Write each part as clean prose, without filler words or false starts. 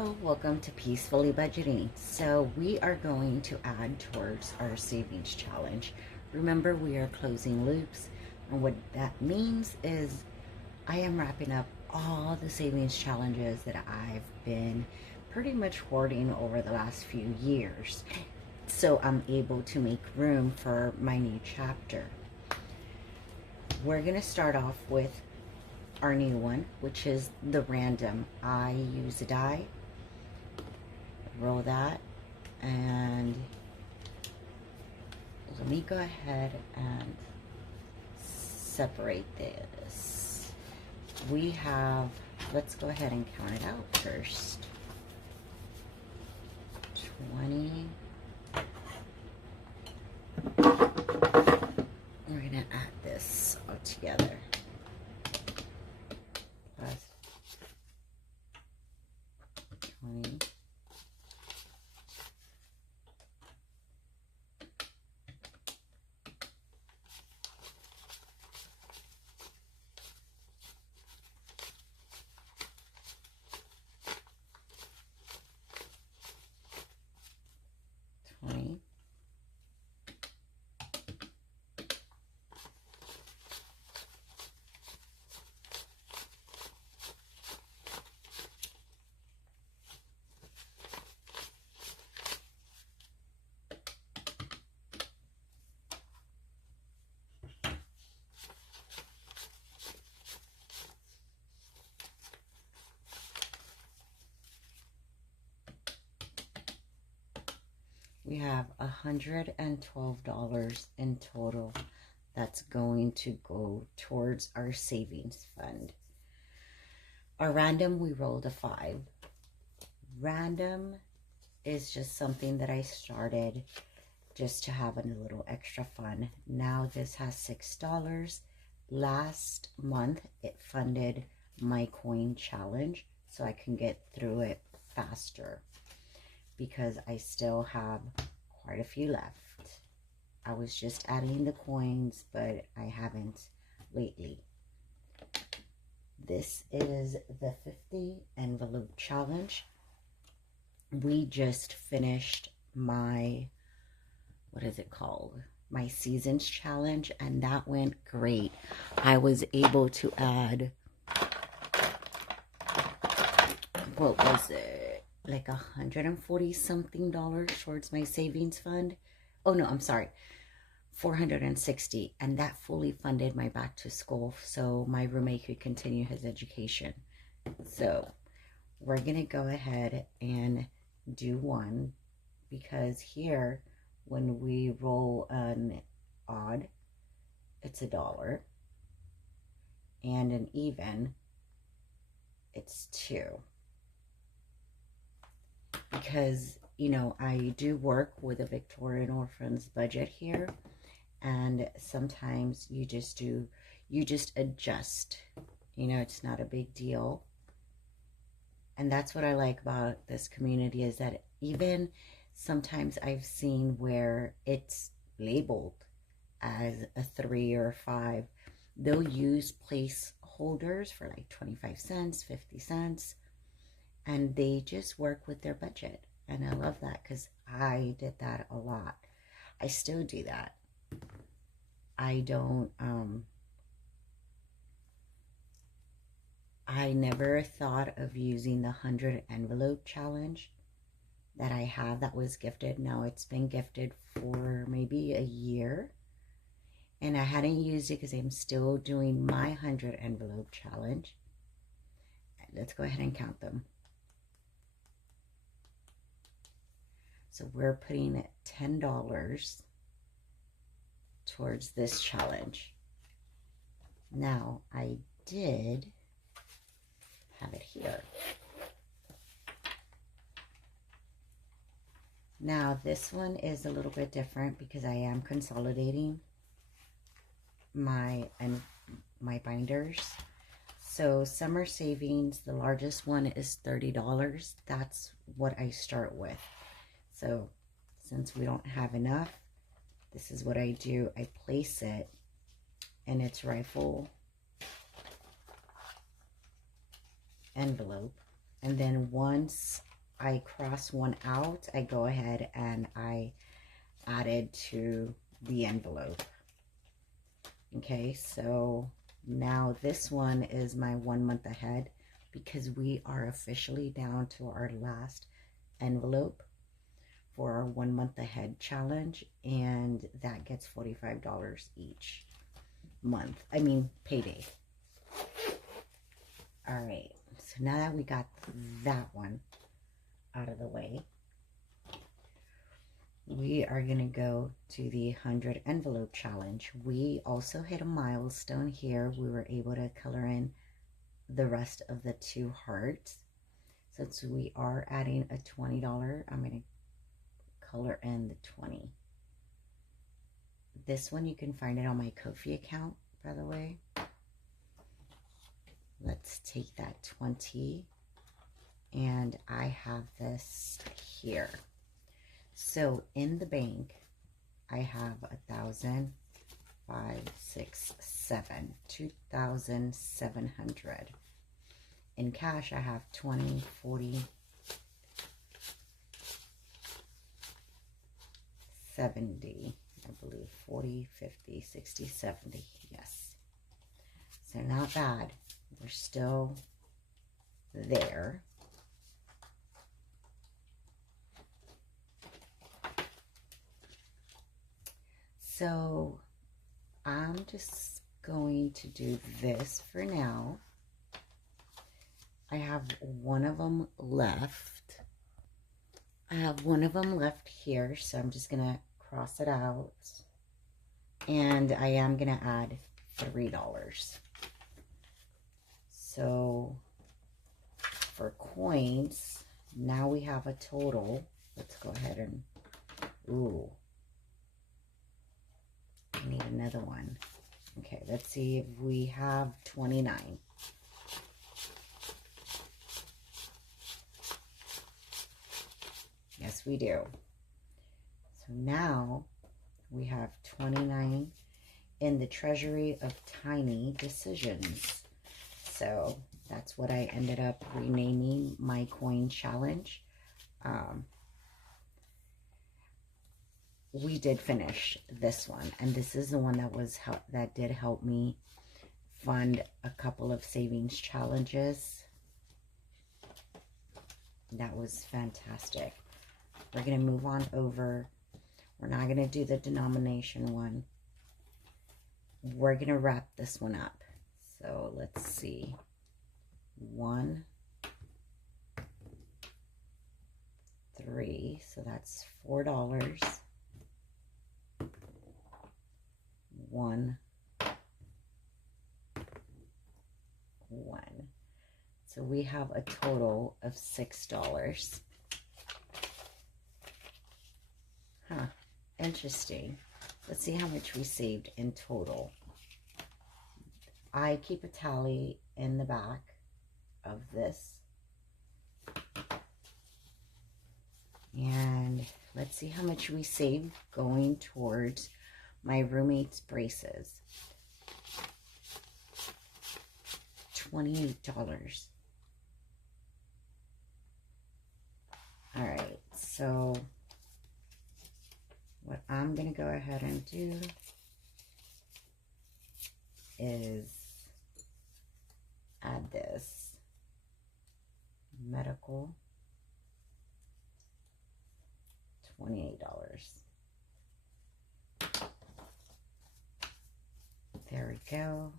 Hello, welcome to Peacefully Budgeting. So we are going to add towards our savings challenge. Remember, we are closing loops, and what that means is I am wrapping up all the savings challenges that I've been pretty much hoarding over the last few years. So I'm able to make room for my new chapter. We're going to start off with our new one, which is the random. I use a die, roll that, and let me go ahead and separate this. We have, let's go ahead and count it out first. 20. We're gonna add this all together. Plus 20. We have $112 in total that's going to go towards our savings fund. Our random, we rolled a 5. Random is just something that I started just to have a little extra fun. Now this has $6. Last month it funded my coin challenge so I can get through it faster, because I still have quite a few left. I was just adding the coins, but I haven't lately. This is the 50 envelope challenge. We just finished my, what is it called? My seasons challenge, and that went great. I was able to add, what was it? Like $140 something towards my savings fund. Oh no, I'm sorry, 460, and that fully funded my back to school so my roommate could continue his education. So we're gonna go ahead and do one, because here when we roll an odd, it's $1, and an even, it's 2. Because, you know, I do work with a Victorian Orphans budget here, and sometimes you just adjust, you know, it's not a big deal. And that's what I like about this community, is that even sometimes I've seen where it's labeled as a 3 or a 5, they'll use placeholders for like 25 cents, 50 cents. And they just work with their budget. And I love that, because I did that a lot. I still do that. I don't, I never thought of using the 100 envelope challenge that I have that was gifted. Now it's been gifted for maybe a year. And I hadn't used it because I'm still doing my 100 envelope challenge. Let's go ahead and count them. So we're putting $10 towards this challenge. Now, I did have it here. Now, this one is a little bit different because I am consolidating my binders. So summer savings, the largest one is $30. That's what I start with. So since we don't have enough, this is what I do. I place it in its rifle envelope, and then once I cross one out, I go ahead and I add it to the envelope. Okay, so now this one is my 1 month ahead because we are officially down to our last envelope for our 1 month ahead challenge, and that gets $45 each month. I mean, payday. All right, so now that we got that one out of the way, we are going to go to the 100 envelope challenge. We also hit a milestone here. We were able to color in the rest of the 2 hearts. Since we are adding a $20, I'm going to color in the 20. This one you can find it on my Ko-Fi account, by the way. Let's take that 20, and I have this here. So in the bank, I have 1,000, 5, 6, 7, 2,700. In cash, I have 20, 40, 70, I believe, 40, 50, 60, 70, yes. So not bad. We're still there. So I'm just going to do this for now. I have one of them left. I have one of them left here, so I'm just going to cross it out. And I am going to add $3. So for coins, now we have a total. Let's go ahead and, ooh. I need another one. Okay, let's see if we have 29. Yes, we do. So now we have 29 in the Treasury of Tiny Decisions. So that's what I ended up renaming my coin challenge. We did finish this one, and this is the one that did help me fund a couple of savings challenges. That was fantastic. We're going to move on over. We're not going to do the denomination one. We're going to wrap this one up. So let's see. 1, 3, so that's $4. 1, 1. So we have a total of $6. Huh, interesting. Let's see how much we saved in total. I keep a tally in the back of this. And let's see how much we saved going towards my roommate's braces. $28. All right, so what I'm going to go ahead and do is add this medical, $28. There we go.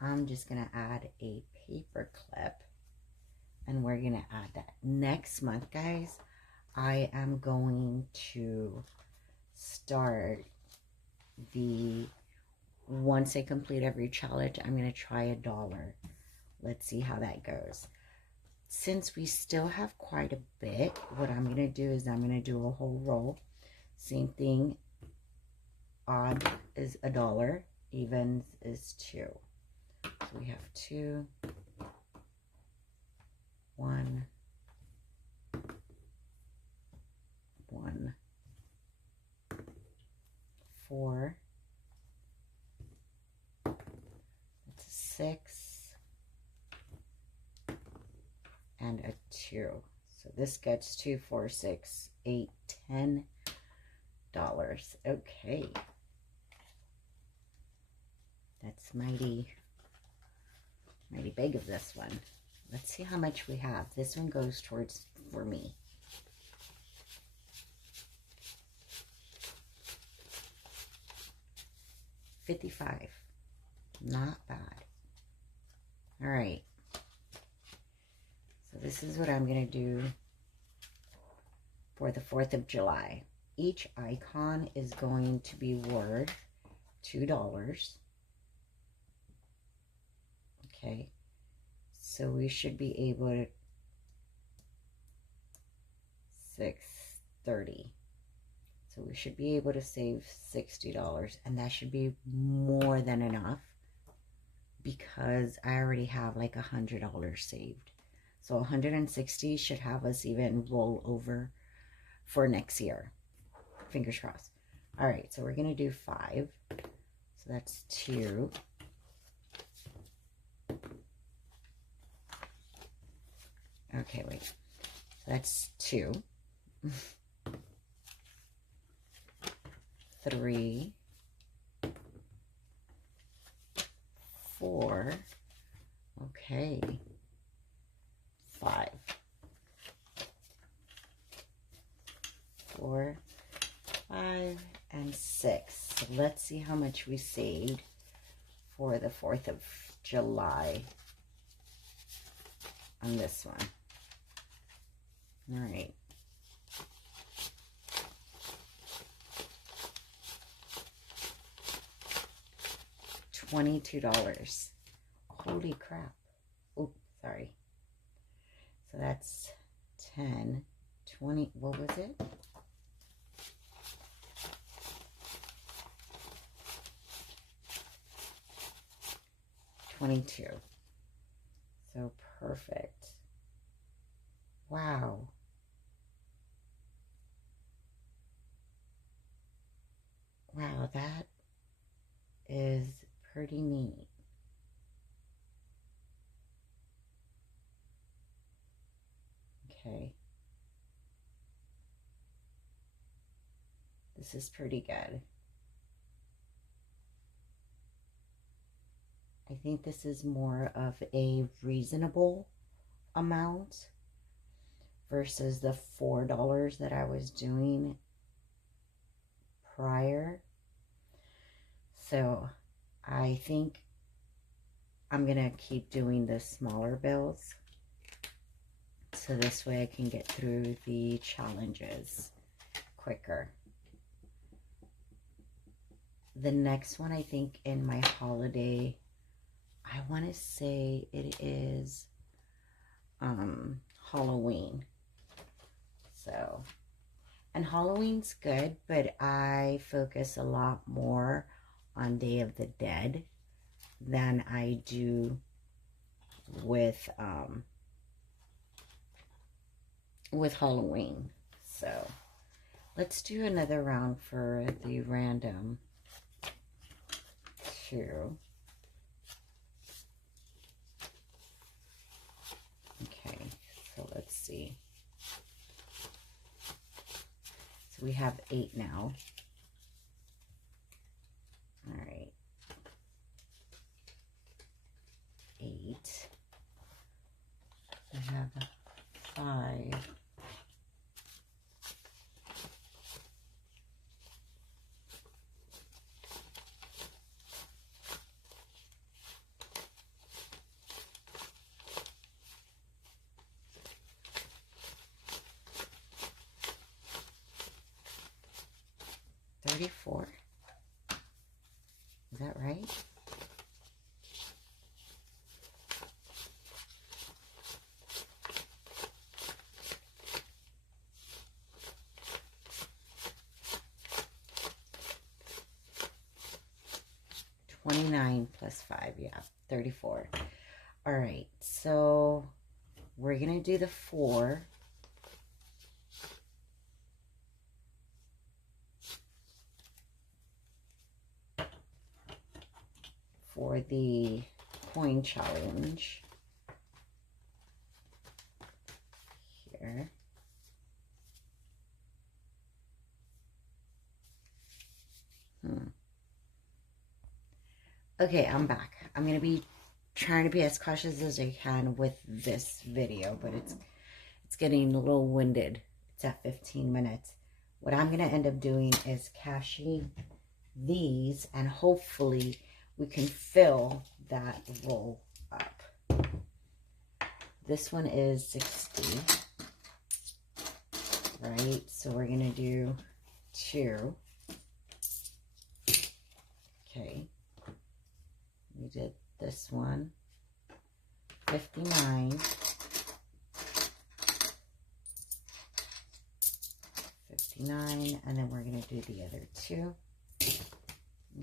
I'm just going to add a paper clip, and we're going to add that. Next month, guys, I am going to start once I complete every challenge, I'm going to try $1. Let's see how that goes. Since we still have quite a bit, what I'm going to do is I'm going to do a whole roll. Same thing. Odd is $1, evens is 2. So we have 2, 1, 1, 4, that's a 6, and a 2. So this gets $2, $4, $6, $8, $10. Okay. That's mighty big of this one. Let's see how much we have. This one goes towards for me. $55. Not bad. All right. So this is what I'm going to do for the 4th of July. Each icon is going to be worth $2. Okay. So we should be able to $6.30. So we should be able to save $60, and that should be more than enough because I already have like $100 saved. So 160 should have us even roll over for next year. Fingers crossed. All right, so we're going to do 5. So that's 2. Okay, wait. So that's 2. 3. 4. Okay. 5. 4, 5, and 6. So let's see how much we saved for the 4th of July on this one. All right. $22. Holy crap. Oh, sorry. So that's 10, 20, what was it? $22. So perfect. Wow. Wow, that is pretty neat. Okay. This is pretty good. I think this is more of a reasonable amount versus the $4 that I was doing prior. So I think I'm gonna keep doing the smaller bills so this way I can get through the challenges quicker. The next one, I think in my holiday, I want to say it is Halloween. So, and Halloween's good, but I focus a lot more on Day of the Dead than I do with Halloween. So let's do another round for the random 2. Okay, so let's see. So we have 8 now. All right. 8. I have 5. $34. Is that right? $29 plus 5, yeah, 34. All right, so we're gonna do the 4. For the coin challenge here. Okay, I'm back. I'm going to be trying to be as cautious as I can with this video, but it's getting a little winded. It's at 15 minutes. What I'm going to end up doing is cashing these, and hopefully we can fill that roll up. This one is 60, right? So we're going to do 2. Okay. We did this one, 59, 59, and then we're going to do the other 2.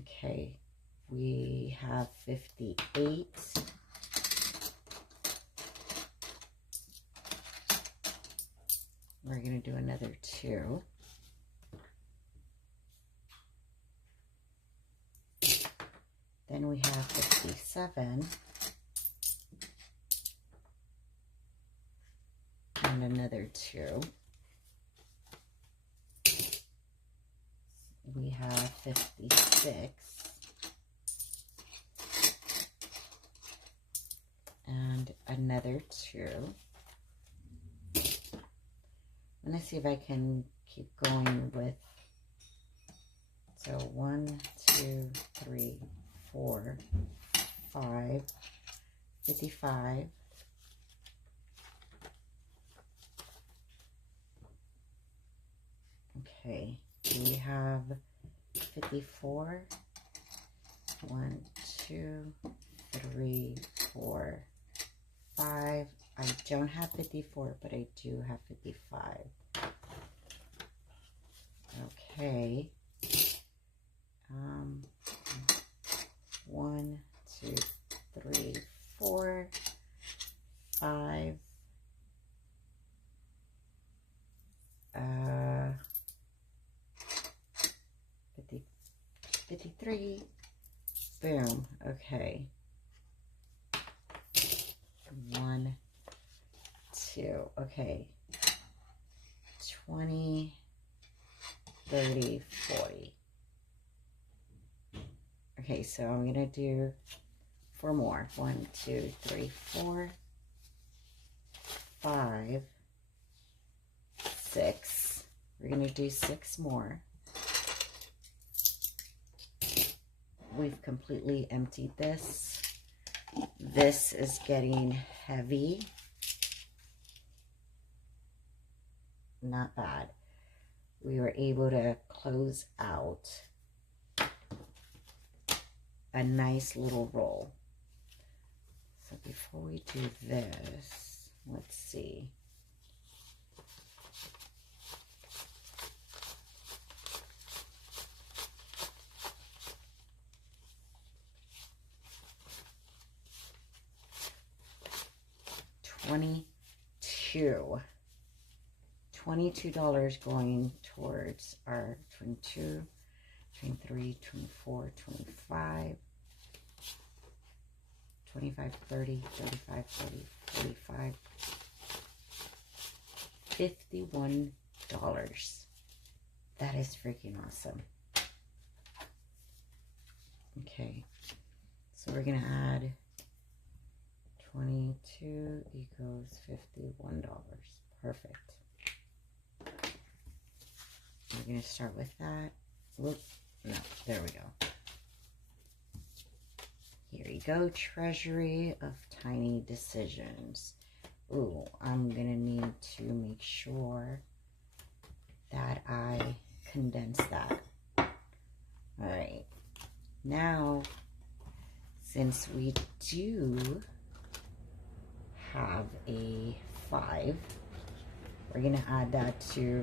Okay, we have 58. We're going to do another 2. Then we have 57. And another 2. We have 56. And another 2. I'm going to see if I can keep going with, so 1, 2, 3, 4, 5, 55, okay, we have 54, 1, 2, 3, 4, 5, I don't have 54, but I do have 55, okay, 1, 2, 3, 4, 5, 53, boom, okay, 1, 2, okay, 20, 30, 40. Okay, so I'm going to do 4 more. 1, 2, 3, 4, 5, 6. We're going to do 6 more. We've completely emptied this. This is getting heavy. Not bad. We were able to close out a nice little roll. So before we do this, let's see. $22 going towards our 22, 23, 24, 25, 25, 30, 35, 40, 45, $51. That is freaking awesome. Okay, so we're gonna add 22 equals $51. Perfect. We're gonna start with that. Whoop, no, there we go. Here you go, Treasury of Tiny Decisions. Ooh, I'm gonna need to make sure that I condense that. All right, now, since we do have a 5, we're gonna add that to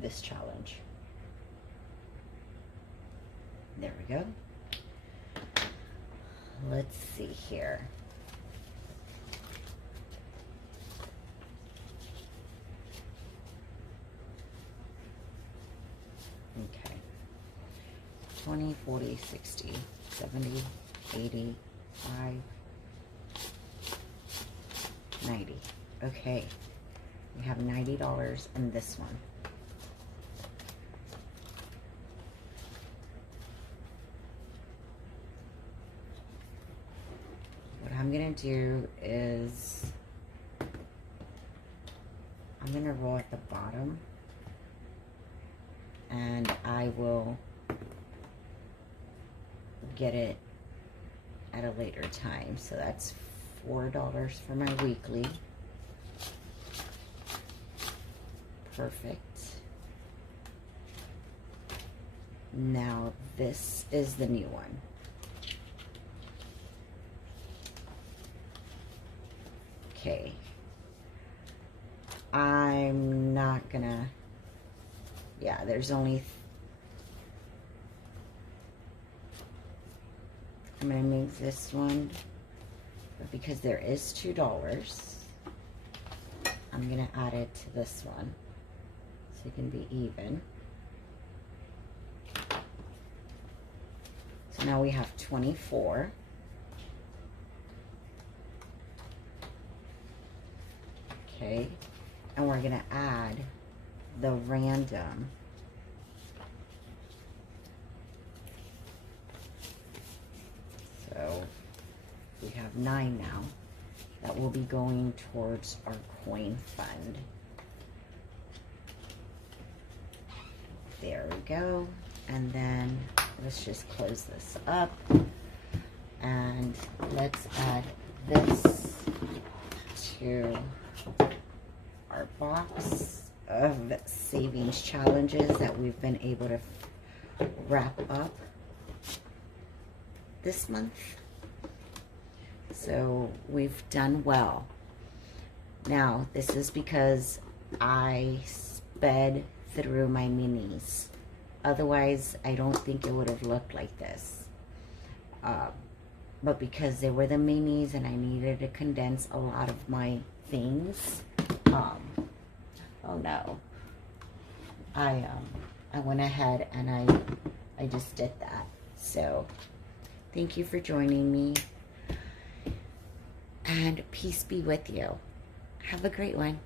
this challenge. There we go. Let's see here. Okay. 20, 40, 60, 70, 80, 5, 90. Okay. We have $90 in this one. I'm going to do is I'm going to roll at the bottom, and I will get it at a later time. So that's $4 for my weekly. Perfect. Now this is the new one. Okay. I'm not gonna, yeah, there's only, I'm gonna make this one, but because there is $2, I'm gonna add it to this one, so it can be even. So now we have 24. Okay, and we're gonna add the random. So we have 9 now. That will be going towards our coin fund. There we go. And then let's just close this up. And let's add this to our box of savings challenges that we've been able to wrap up this month. So we've done well. Now, this is because I sped through my minis. Otherwise, I don't think it would have looked like this. But because they were the minis and I needed to condense a lot of my things, oh no, I went ahead and I just did that. So thank you for joining me, and peace be with you. Have a great one.